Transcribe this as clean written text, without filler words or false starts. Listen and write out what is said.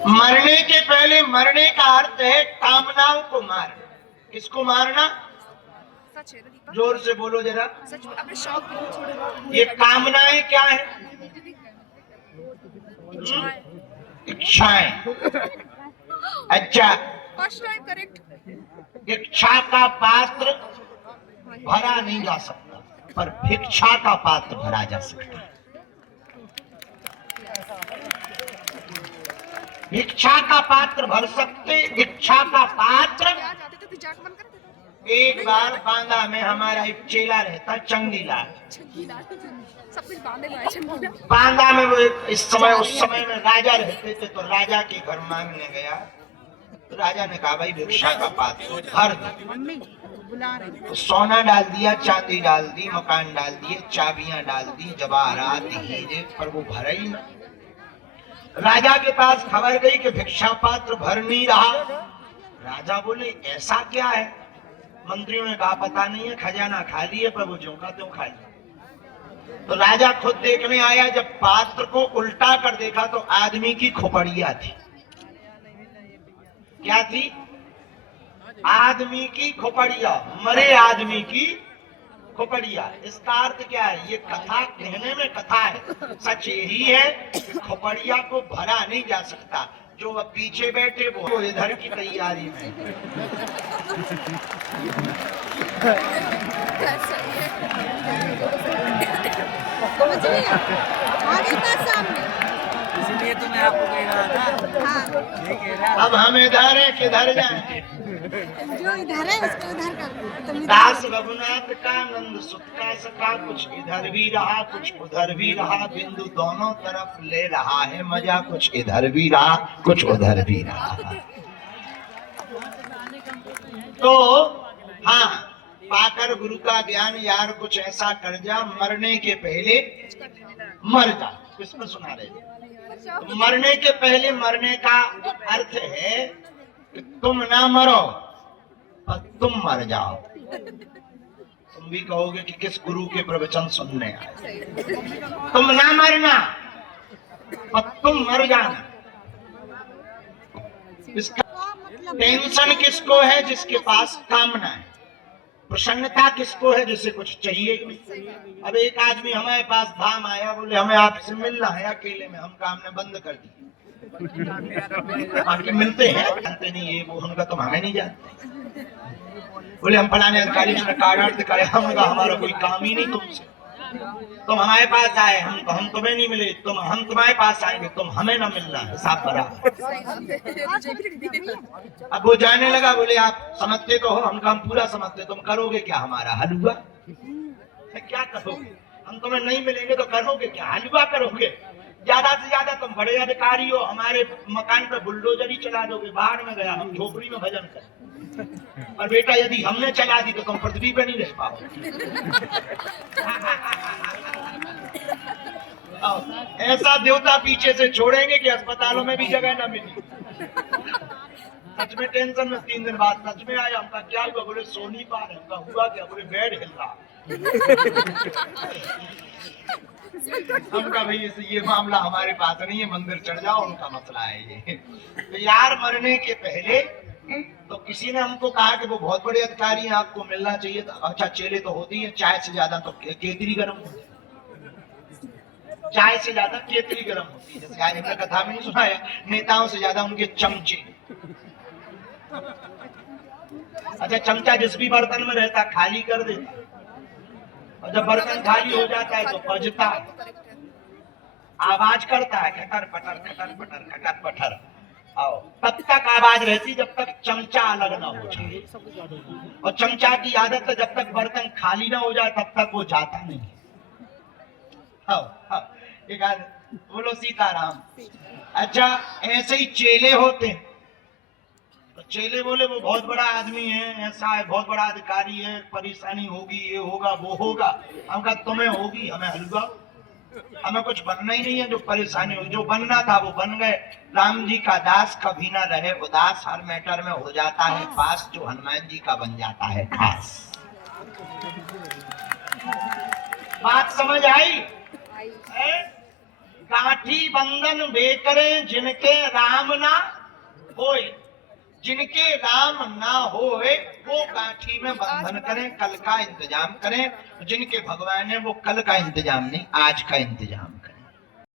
मरने के पहले मरने का अर्थ है कामनाओं को मारना। किसको मारना? सच है ना दीपक? जोर से बोलो जरा। सच में अपने शौक भी छोड़ो। ये कामनाएं क्या है? इच्छाएं। इच्छाएं। अच्छा, फर्स्ट टाइम करेक्ट। इच्छा का पात्र भरा नहीं जा सकता, पर भिक्षा का पात्र भरा जा सकता है। भिक्षा का पात्र भर सकते, इच्छा का पात्र। एक बार बांदा में हमारा एक चेला रहता, चंगीलाल। सब कुछ बांधे हुआ है चंगीलाल। बांदा में वो उस समय में राजा रहते थे, तो राजा के घर मांगने गया। तो राजा ने कहा भाई भिक्षा का पात्र भर दो। तो सोना डाल दिया, चांदी डाल दी, मकान डाल दिए, चाबियां डाल दी, जवाहरात हीरे, पर वो भरा ही ना। राजा के पास खबर गई कि भिक्षा पात्र भर नहीं रहा। राजा बोले ऐसा क्या है? मंत्रियों ने कहा पता नहीं है, खजाना खाली है, पर वो ज्यों का त्यों खाली। तो राजा खुद देखने आया, जब पात्र को उल्टा कर देखा तो आदमी की खोपड़िया थी। क्या थी? आदमी की खोपड़िया, मरे आदमी की खोपड़िया। इसका अर्थ क्या है? ये कथा कहने में कथा है, सच यही है कि खोपड़िया को भरा नहीं जा सकता। जो अब पीछे बैठे वो इधर की तैयारी में। इसलिए तो मैं आपको कह रहा था। हाँ। अब हम इधर है किधर जाए? जो इधर है उसको उधर कर। दास रघुनाथ का नंद सुत का सखा, कुछ इधर भी रहा कुछ उधर भी रहा, बिंदु दोनों तरफ ले रहा है मजा, कुछ इधर भी रहा कुछ उधर भी रहा। तो हाँ, पाकर गुरु का ज्ञान यार कुछ ऐसा कर जा, मरने के पहले मर जा। किसमें सुना रहे? तो मरने के पहले मरने का अर्थ है कि तुम ना मरो पर तुम मर जाओ। तुम भी कहोगे कि किस गुरु के प्रवचन सुनने आए? तुम ना मरना पर तुम मर जाना। इसका टेंशन किसको है? जिसके पास कामना है। प्रसन्नता किसको है? जिसे कुछ चाहिए ही नहीं। अब एक आदमी हमारे पास धाम आया, बोले हमें आपसे मिलना है अकेले में, हम काम ने बंद कर दिए। बाकी मिलते हैं, जानते नहीं ये वो, उनका तुम हमें नहीं जानते। बोले हम फलाने अधिकारी से कार्ड दिखाए, हमका हमारा कोई काम ही नहीं तुमसे। तुम हमारे पास आए, हम तुम्हें नहीं मिले, हम तुम्हारे पास आएंगे, तुम हमें ना मिलना, हिसाब बराबर। अब वो जाने लगा, बोले आप समझते तो हो, हम काम पूरा समझते, तुम करोगे क्या हमारा? हलवा। क्या करोगे? हम तुम्हें नहीं मिलेंगे तो करोगे क्या? हलवा करोगे। ज्यादा से ज्यादा तुम बड़े अधिकारी हो, हमारे मकान पे बुलडोजर ही चला दोगे, बाहर में गया, हम झोपड़ी में भजन कर। और बेटा यदि हमने चला दी तो तुम पृथ्वी पे नहीं रह पाओ। ऐसा देवता पीछे से छोड़ेंगे कि अस्पतालों में भी जगह ना मिली। सच में टेंशन में 3 दिन बाद सच में आया, हमका क्या हुआ? बोले सो नहीं पा रहे। हमका हुआ क्या? बोले बेड हिल रहा। हमका भाई ये मामला हमारे पास नहीं है, मंदिर चढ़ जाओ, उनका मसला है ये। तो यार मरने के पहले तो किसी ने हमको कहा कि वो बहुत बड़े अधिकारी हैं, आपको मिलना चाहिए। तो अच्छा चेले तो होती है, चाय से ज्यादा तो केतरी गर्म होती है। चाय से ज्यादा केतरी गर्म होती है। जैसे आज हमने कथा में नहीं सुनाया, नेताओं से ज्यादा उनके चमचे। अच्छा चमचा जिस भी बर्तन में रहता खाली कर देता, और जब बर्तन खाली हो जाता है तो बजता है, आवाज करता है, खटर पटर खटर पटर खटर पटर। आओ तब तक आवाज रहती जब तक चमचा अलग ना हो जाए, और चमचा की आदत है जब तक बर्तन खाली ना हो जाए तब तक वो जाता नहीं। आओ एक बोलो सीताराम। अच्छा ऐसे ही चेले होते हैं। चेले बोले वो बहुत बड़ा आदमी है, ऐसा है, बहुत बड़ा अधिकारी है, परेशानी होगी, ये होगा वो होगा। हम कहा तुम्हें होगी, हमें हलवा, हमें कुछ बनना ही नहीं है। जो परेशानी होगी, जो बनना था वो बन गए। राम जी का दास कभी ना रहे उदास, हर मैटर में हो जाता है पास, जो हनुमान जी का बन जाता है खास। बात समझ आई? गांठी बंधन वे करें जिनके राम ना होए। जिनके राम ना होए वो गांठी में बंधन करें, कल का इंतजाम करें। जिनके भगवान है वो कल का इंतजाम नहीं, आज का इंतजाम।